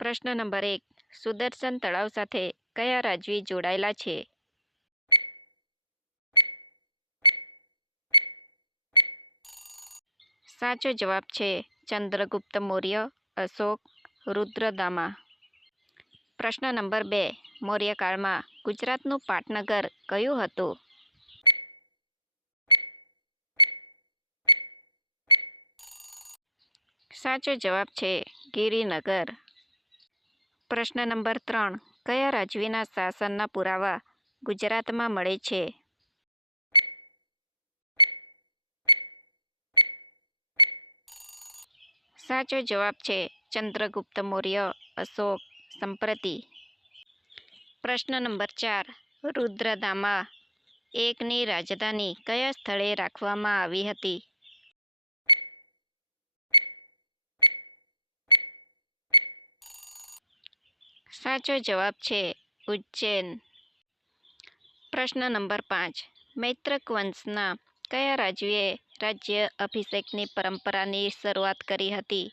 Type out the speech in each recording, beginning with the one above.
પ્રશ્ન નંબર 1. સુદર્શન તળાવ સાથે કયા રાજવી જોડાયેલા છે? સાચો જવાબ છે ચંદ્રગુપ્ત મૌર્ય, અશોક, રુદ્રદામા. પ્રશ્ન નંબર 2. મૌર્યકાળમાં ગુજરાતનું પાટનગર કયું હતું? સાચો જવાબ છે ગિરિનગર. પ્રશ્ન નંબર 3. કયા રાજવીના શાસનના પુરાવા ગુજરાતમાં મળે છે? સાચો જવાબ છે ચંદ્રગુપ્ત મૌર્ય, અશોક, સંપ્રતિ. પ્રશ્ન નંબર 4. રુદ્રદામા એકની રાજધાની કયા સ્થળે રાખવામાં આવી હતી? સાચો જવાબ છે ઉજ્જૈન. પ્રશ્ન નંબર 5. મૈત્રક વંશના કયા રાજવીએ રાજ્ય અભિષેકની પરંપરાની શરૂઆત કરી હતી?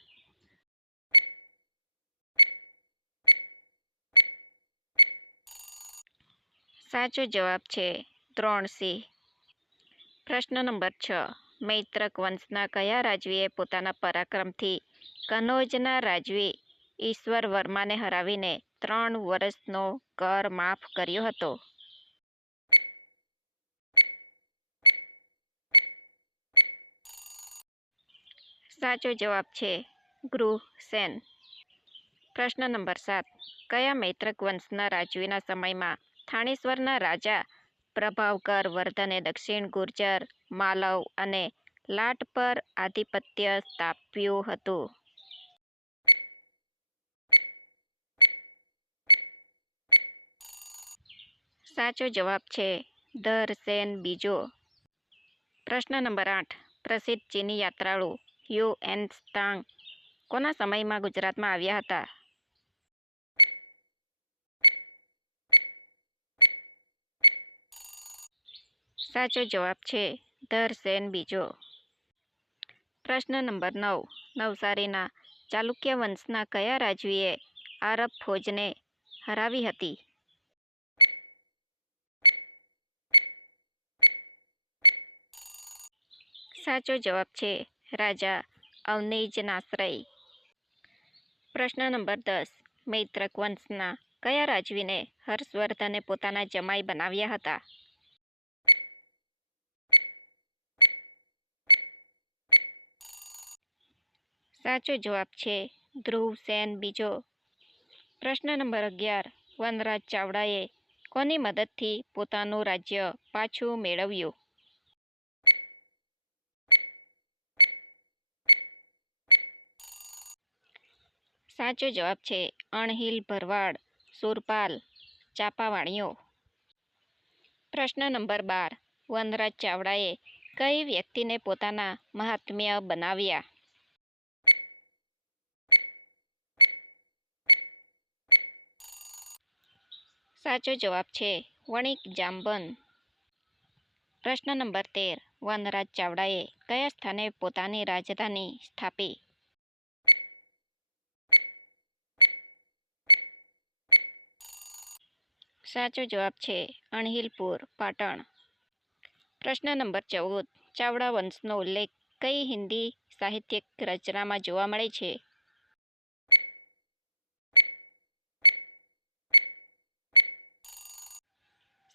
સાચો જવાબ છે દ્રોણસિંહ. પ્રશ્ન નંબર 6. મૈત્રક વંશના કયા રાજવીએ પોતાના પરાક્રમથી કનોજના રાજવી ઈશ્વરવર્માને હરાવીને 3 વર્ષનો કર માફ કર્યો હતો? સાચો જવાબ છે ગૃહસેન. પ્રશ્ન નંબર 7. કયા મૈત્રક વંશના રાજવીના સમયમાં થાનેશ્વરના રાજા પ્રભાવકર વર્ધને દક્ષિણ ગુર્જર, માલવ અને લાટ પર આધિપત્ય સ્થાપ્યું હતું? સાચો જવાબ છે ધરસેન બીજો. પ્રશ્ન નંબર 8. પ્રસિદ્ધ ચીની યાત્રાળુ હ્યુએન ત્સાંગ કોના સમયમાં ગુજરાતમાં આવ્યા હતા? સાચો જવાબ છે ધરસેન બીજો. પ્રશ્ન નંબર 9. નવસારીના ચાલુક્ય વંશના કયા રાજવીએ આરબ ફૌજને હરાવી હતી? સાચો જવાબ છે રાજા અવનીજનાશ્રય. પ્રશ્ન નંબર 10. મૈત્રક વંશના કયા રાજવીને હર્ષવર્ધને પોતાના જમાઈ બનાવ્યા હતા? સાચો જવાબ છે ધ્રુવસેન બીજો. પ્રશ્ન નંબર 11. વનરાજ ચાવડાએ કોની મદદથી પોતાનું રાજ્ય પાછું મેળવ્યું? સાચો જવાબ છે અણહિલ ભરવાડ, સુરપાલ, ચાપાવાણીઓ. પ્રશ્ન નંબર 12. વનરાજ ચાવડાએ કઈ વ્યક્તિને પોતાના મહાત્મ્ય બનાવ્યા? સાચો જવાબ છે વણિક જાંબન. પ્રશ્ન નંબર 13. વનરાજ ચાવડાએ કયા સ્થાને પોતાની રાજધાની સ્થાપી? સાચો જવાબ છે અણહિલપુર, પાટણ. પ્રશ્ન નંબર 14. ચાવડા વંશનો ઉલ્લેખ કઈ હિન્દી સાહિત્યિક રચનામાં જોવા મળે છે?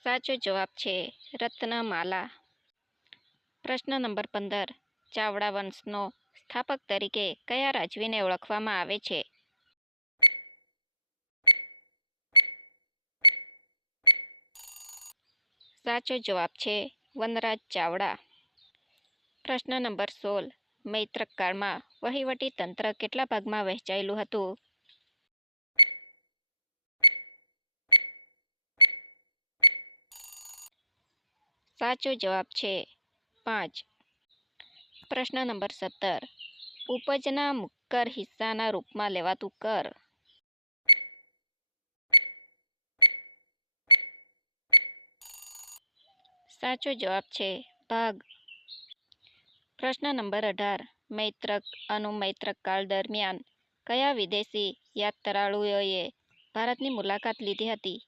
સાચો જવાબ છે રત્નમાલા. પ્રશ્ન નંબર 15. ચાવડા વંશનો સ્થાપક તરીકે કયા રાજવીને ઓળખવામાં આવે છે? સાચો જવાબ છે વનરાજ ચાવડા. પ્રશ્ન નંબર 16. મૈત્રક કાળમાં વહીવટી તંત્ર કેટલા ભાગમાં વહેંચાયેલું હતું? સાચો જવાબ છે 5. પ્રશ્ન નંબર 17. ઉપજના મુક્કર હિસ્સાના રૂપમાં લેવાતું કર? સાચો જવાબ છે ભાગ. પ્રશ્ન નંબર 18. મૈત્રક અનુમૈત્રક કાળ દરમિયાન કયા વિદેશી યાત્રાળુઓએ ભારતની મુલાકાત લીધી હતી?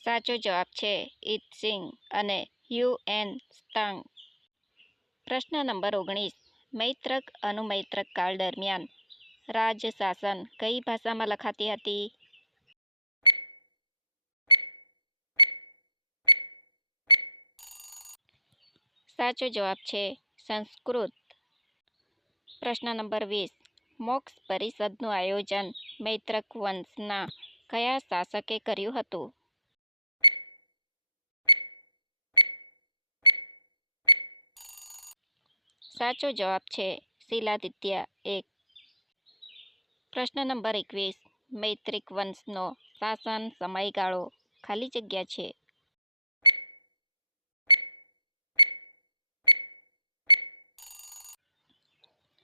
સાચો જવાબ છે ઇત સિંહ અને હ્યુએન ત્સાંગ. પ્રશ્ન નંબર 19. મૈત્રક અનુમૈત્રક કાળ દરમિયાન રાજશાસન કઈ ભાષામાં લખાતી હતી? સાચો જવાબ છે સંસ્કૃત. પ્રશ્ન નંબર 20. મોક્ષ પરિષદનું આયોજન મૈત્રક વંશના કયા શાસકે કર્યું હતું? સાચો જવાબ છે શિલાદિત્ય એક. પ્રશ્ન નંબર 21. મૈત્રિક વંશનો શાસન સમયગાળો ખાલી જગ્યા છે.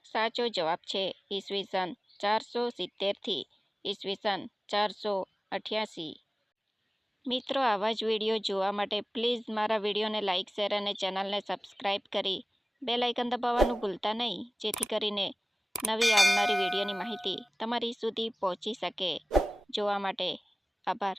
સાચો જવાબ છે ઈસવીસન 470 થી ઈસવીસન 488. મિત્રો, આવા જ વિડીયો જોવા માટે પ્લીઝ મારા વિડીયોને લાઇક, શેર અને ચેનલને સબસ્ક્રાઇબ કરી બેલ આઇકન દબાવવાનું ભૂલતા નહીં, જેથી કરીને નવી આવનારી વિડીયોની માહિતી તમારી સુધી પહોંચી શકે. જોવા માટે આભાર.